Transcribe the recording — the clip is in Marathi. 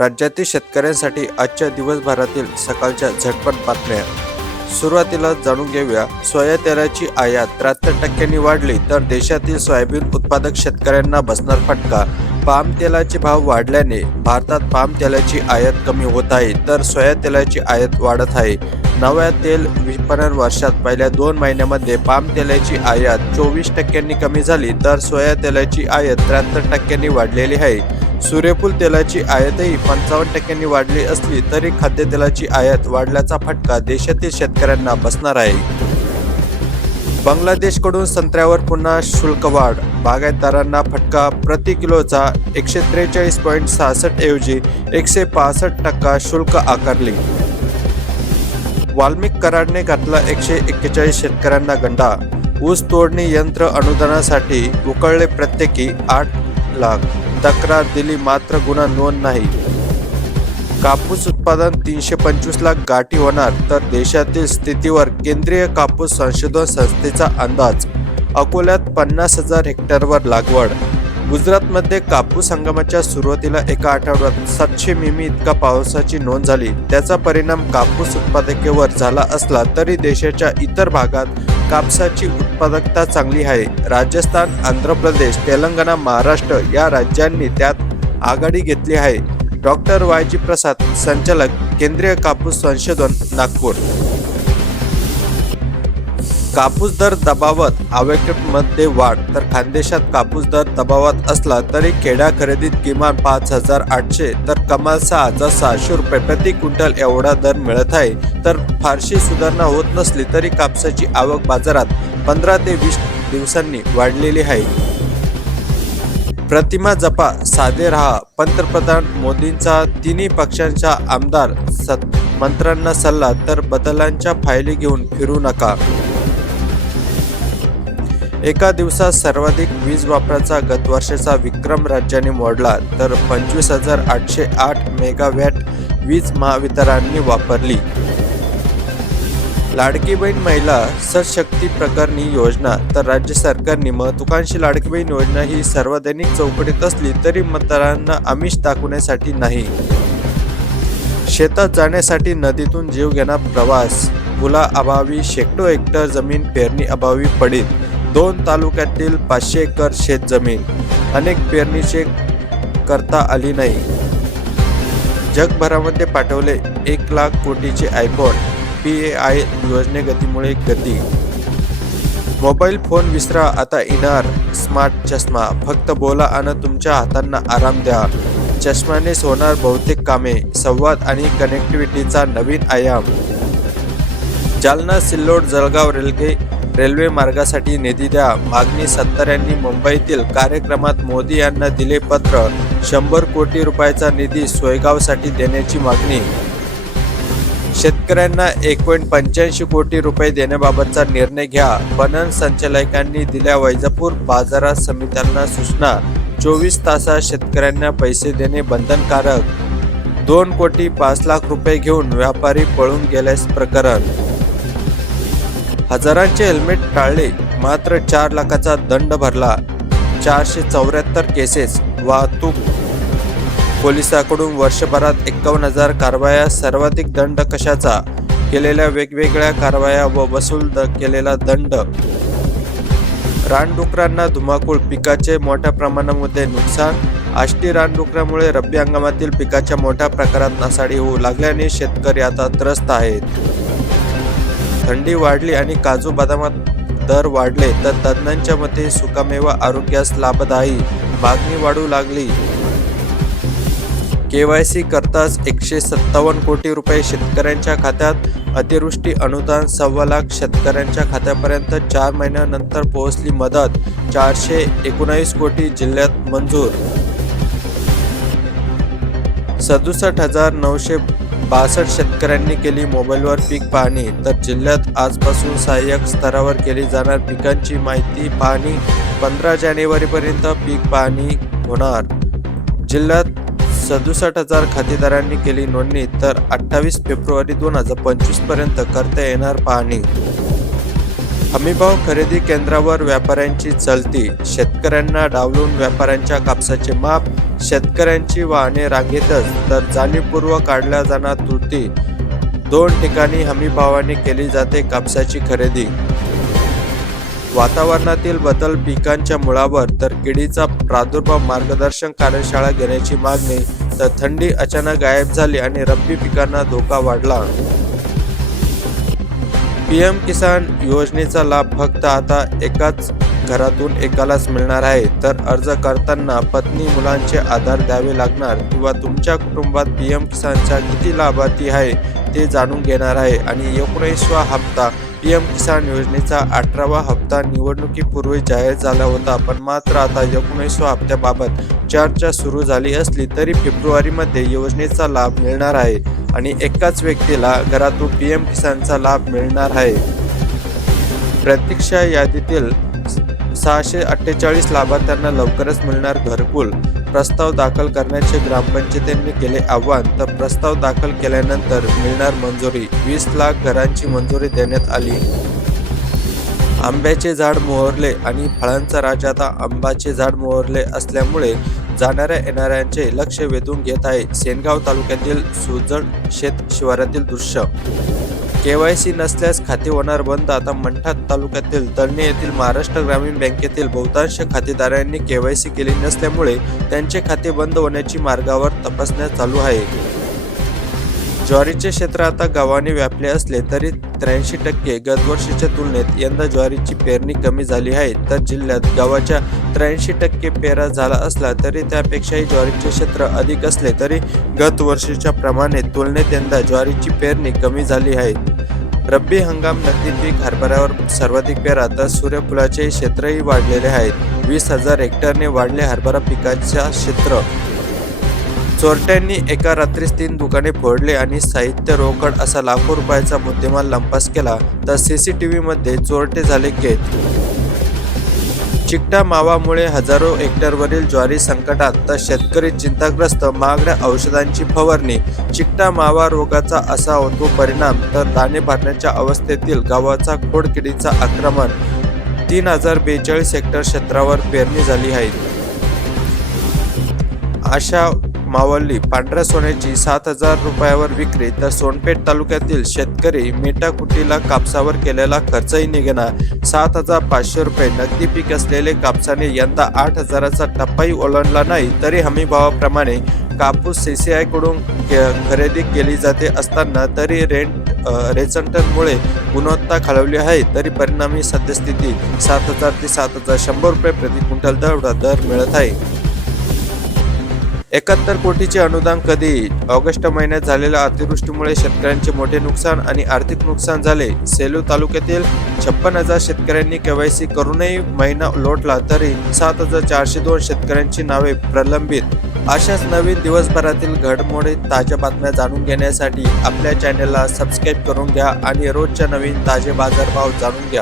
राज्यातील शेतकऱ्यांसाठी आजच्या दिवसभरातील सकाळच्या झटपट बातम्या. सुरुवातीला जाणून घेऊया. सोया तेलाची आयात त्र्याहत्तर टक्क्यांनी वाढली तर देशातील सोयाबीन उत्पादक शेतकऱ्यांना बसणार फटका. पाम तेलाचे भाव वाढल्याने भारतात पाम तेलाची आयात कमी होत आहे तर सोया तेलाची आयात वाढत आहे. नव्या तेल विपणन वर्षात पहिल्या दोन महिन्यामध्ये पाम तेलाची आयात चोवीस टक्क्यांनी कमी झाली तर सोया तेलाची आयात त्र्याहत्तर टक्क्यांनी वाढलेली आहे. सूर्यफूल तेलाची आयातही पंचावन्न टक्क्यांनी वाढली असली तरी खाद्यतेलाची आयात वाढल्याचा फटका देशातील शेतकऱ्यांना बसणार आहे. बांगलादेशकडून संत्र्यावर पुन्हा शुल्क वाढ बागायतदारांना फटका प्रति किलोचा एकशे त्रेचाळीस पॉईंट सहासष्ट ऐवजी एकशे पासष्ट टक्का शुल्क आकारले. वाल्मिक कराडने घातला एकशे एक्केचाळीस शेतकऱ्यांना गंडा. ऊस तोडणी यंत्र अनुदानासाठी उकळले प्रत्येकी आठ लाख. तक्रार दिली मात्र गुन्हा नोंद नाही. कापूस उत्पादन तीनशे पंचवीस लाख गाठी होणार तर देशातील स्थितीवर केंद्रीय कापूस संशोधन संस्थेचा अंदाज अकोल्यात पन्नास हजार हेक्टरवर लागवड. गुजरातमध्ये कापूस हंगामाच्या सुरुवातीला एका आठवड्यात सातशे मिमी इतका पावसाची नोंद झाली. त्याचा परिणाम कापूस उत्पादकेवर झाला असला तरी देशाच्या इतर भागात कापसाची उत्पादकता चांगली आहे. राजस्थान आंध्र प्रदेश तेलंगणा महाराष्ट्र या राज्यांनी त्यात आघाडी घेतली आहे. डॉक्टर वायजी प्रसाद संचालक केंद्रीय कापूस संशोधन नागपूर. कापूस दर दबावत आवकेमध्ये वाढ. तर खानदेशात कापूस दर दबावात असला तरी केडा खरेदीत किमान पाच हजार आठशे तर कमाल सहा हजार सहाशे रुपये प्रति क्विंटल एवढा दर मिळत आहे. तर फारशी सुधारणा होत नसली तरी कापसाची आवक बाजारात पंधरा ते वीस दिवसांनी वाढलेली आहे. प्रतिमा जपा साधे रहा पंतप्रधान मोदींचा तिन्ही पक्षांच्या आमदार सत मंत्र्यांना सल्ला तर बदलांच्या फायली घेऊन फिरू नका. एका दिवसात सर्वाधिक वीज वापराचा गत वर्षाचा विक्रम राज्याने मोडला तर पंचवीस हजार आठशे आठ मेगावॅट वीज महावितरणाने वापरली. लाडकी बहीण महिला सशक्ती प्रकरणी योजना तर राज्य सरकारने महत्वाकांक्षी लाडकी बहीण योजना ही सार्वजनिक चौकटीत असली तरी मतदारांना आमिष दाखवण्यासाठी नाही. शेतात जाण्यासाठी नदीतून जीव घेणार प्रवास पुलाअभावी शेकडो हेक्टर जमीन पेरणी अभावी पडेल. दोन तालुक्यातील पाचशे एकर शेतजमीन अनेक पेरणीचे करता आली नाही. जगभरामध्ये पाठवले एक लाख कोटीचे आयफोन पी ए आय योजने गतीमुळे गती. मोबाईल फोन विसरा आता येणार स्मार्ट चष्मा. फक्त बोला आणि तुमच्या हातांना आराम द्या. चष्म्यानेच होणार बहुतेक कामे संवाद आणि कनेक्टिव्हिटीचा नवीन आयाम. जालना सिल्लोड जळगाव रेल्वे रेल्वे मार्गासाठी निधी द्या. मागणी सत्ताऱ्यांनी मुंबईतील कार्यक्रमात मोदी यांना दिले पत्र. शंभर कोटी रुपयाचा निधी सोयगावसाठी देण्याची मागणी. शेतकऱ्यांना एक पॉईंट पंच्याऐंशी कोटी रुपये देण्याबाबतचा निर्णय घ्या. पणन संचालकांनी दिल्या वैजापूर बाजारात समित्यांना सूचना. चोवीस तासात शेतकऱ्यांना पैसे देणे बंधनकारक. दोन कोटी पाच लाख रुपये घेऊन व्यापारी पळून गेल्यास प्रकरण. हजारांचे हेल्मेट टाळले मात्र चार लाखाचा दंड भरला. चारशे चौऱ्याहत्तर केसेस वाहतूक. पोलिसांकडून वर्षभरात एकावन्न हजार कारवाया सर्वाधिक दंड कशाचा? केलेल्या वेगवेगळ्या कारवाया व वसूल द केलेला दंड. रानडुकरांना धुमाकूळ पिकाचे मोठ्या प्रमाणामध्ये नुकसान? आष्टी रानडुकरामुळे रब्बी हंगामातील पिकाच्या मोठ्या प्रकारात नासाडी होऊ लागल्याने शेतकरी आता त्रस्त आहेत. थंडी वाढली आणि काजू बदामात दर वाढले तर तज्ज्ञांच्या मते सुकामेवा आरोग्यास लाभदायी. मागणी वाढू लागली. केवायसी करताच एकशे सत्तावन्न कोटी रुपये शेतकऱ्यांच्या खात्यात. अतिवृष्टी अनुदान सव्वा लाख शेतकऱ्यांच्या खात्यापर्यंत चार महिन्यानंतर पोहोचली मदत चारशे एकोणावीस कोटी जिल्ह्यात मंजूर. सदुसष्ट हजार नऊशे बासष्ट शेतकऱ्यांनी केली मोबाईलवर पीक पाहणी तर जिल्ह्यात आजपासून सहाय्यक स्तरावर केली जाणार पिकांची माहिती पाहणी. पंधरा जानेवारीपर्यंत पीक पाहणी होणार. जिल्ह्यात सदुसष्ट हजार खातेदारांनी केली नोंदणी तर अठ्ठावीस फेब्रुवारी दोन हजार पंचवीसपर्यंत करता येणार पाहणी. हमीभाव खरेदी केंद्रावर व्यापाऱ्यांची चलती शेतकऱ्यांना डावलून व्यापाऱ्यांच्या कापसाचे माप शेतकऱ्यांची वाहने रांगेतच तर जाणीवपूर्वक काढल्या जाणार त्रुटी दोन ठिकाणी हमीभावाने केली जाते कापसाची खरेदी. वातावरणातील बदल पिकांच्या मुळावर तर किडीचा प्रादुर्भाव मार्गदर्शन कार्यशाळा घेण्याची मागणी तर थंडी अचानक गायब झाली आणि रब्बी पिकांना धोका वाढला. पीएम किसान योजनेचा लाभ फक्त आता एकाच घरातून एकालाच मिळणार आहे. तर अर्ज करताना पत्नी मुलांचे आधार द्यावे लागणार किंवा तुमच्या कुटुंबात पी एम किसानच्या किती लाभार्थी आहे ते जाणून घेणार आहे. आणि एकोणीसवा हप्ता पी एम किसान योजनेचा अठरावा हप्ता निवडणुकीपूर्वी जाहीर झाला होता. पण मात्र आता एकोणीसव्या हप्त्याबाबत चर्चा सुरू झाली असली तरी फेब्रुवारीमध्ये योजनेचा लाभ मिळणार आहे आणि एकाच व्यक्तीला घरातून पी एम किसानचा लाभ मिळणार आहे. प्रतीक्षा यादीतील सहाशे अठ्ठेचाळीस लाभार्थ्यांना लवकरच मिळणार घरकुल. प्रस्ताव दाखल करण्याचे ग्रामपंचायतींनी केले आव्हान तर प्रस्ताव दाखल केल्यानंतर मिळणार मंजुरी. वीस लाख घरांची मंजुरी देण्यात आली. आंब्याचे झाड मोहरले आणि फळांचा राजा आता आंबाचे झाड मोहरले असल्यामुळे जाणाऱ्या येणाऱ्यांचे लक्ष वेधून घेत आहे. सेनगाव तालुक्यातील सुजड शेत शिवारातील दृश्य केवायसी नसल्यास खाते होणार बंद. आता मंठात तालुक्यातील तळणी येथील महाराष्ट्र ग्रामीण बँकेतील बहुतांश खातेदारांनी केवायसी केली नसल्यामुळे त्यांचे खाते बंद होण्याची मार्गावर तपासण्या चालू आहे. ज्वारीचे क्षेत्र आता गावाने व्यापले असले तरी त्र्याऐंशी टक्के गतवर्षीच्या तुलनेत यंदा ज्वारीची पेरणी कमी झाली आहे. तर जिल्ह्यात गावाच्या त्र्याऐंशी टक्के पेरा झाला असला तरी त्यापेक्षाही ज्वारीचे क्षेत्र अधिक असले तरी गतवर्षीच्या प्रमाणे तुलनेत यंदा ज्वारीची पेरणी कमी झाली आहे. रब्बी हंगाम नगदी पीक हरभऱ्यावर सर्वाधिक पेरा तर सूर्यफुलाचे क्षेत्रही वाढलेले आहेत. वीस हजार हेक्टरने वाढले हरभरा पिकाच्या क्षेत्र. चोरट्यांनी एका रात्रीस तीन दुकाने फोडले आणि साहित्य रोकड असा लाखो रुपयाचा मुद्देमाल लंपास केला. तर सीसीटीव्ही मध्ये चोरटे झाले कैद चिकटा मावामुळे हजारो हेक्टरवरील ज्वारी संकटात तर शेतकरी चिंताग्रस्त महागड्या औषधांची फवारणी चिकटा मावा रोगाचा असा होतो परिणाम तर दाणे भरण्याच्या अवस्थेतील गावाचा खोडकिडीचा आक्रमण तीन हजार बेचाळीस हेक्टर क्षेत्रावर पेरणी झाली आहे. अशा मावळली. पांढऱ्या सोन्याची सात हजार रुपयावर विक्री. तर सोनपेठ तालुक्यातील शेतकरी मेटाकुटीला कापसावर केलेला खर्चही निघेना. सात हजार पाचशे रुपये नगदी पीक असलेले कापसाने यंदा आठ हजाराचा टप्पाही ओलांडला नाही. तरी हमीभावाप्रमाणे कापूस सीसीआयकडून खरेदी केली जाते असताना तरी रेंट अ, रेचंटनमुळे गुणवत्ता खालवली आहे. तरी परिणामी सद्यस्थिती सात हजार ते सात हजार शंभर रुपये प्रति क्विंटल दर दर मिळत आहे. एकाहत्तर कोटीचे अनुदान कधी? ऑगस्ट महिन्यात झालेल्या अतिवृष्टीमुळे शेतकऱ्यांचे मोठे नुकसान आणि आर्थिक नुकसान झाले. सेलू तालुक्यातील छप्पन हजार शेतकऱ्यांनी केवायसी करूनही महिना लोटला तरी सात हजार चारशे दोन शेतकऱ्यांची नावे प्रलंबित. अशाच नवीन दिवसभरातील घडमोडी ताज्या बातम्या जाणून घेण्यासाठी आपल्या चॅनेलला सबस्क्राईब करून घ्या आणि रोजच्या नवीन ताजे बाजारभाव जाणून घ्या.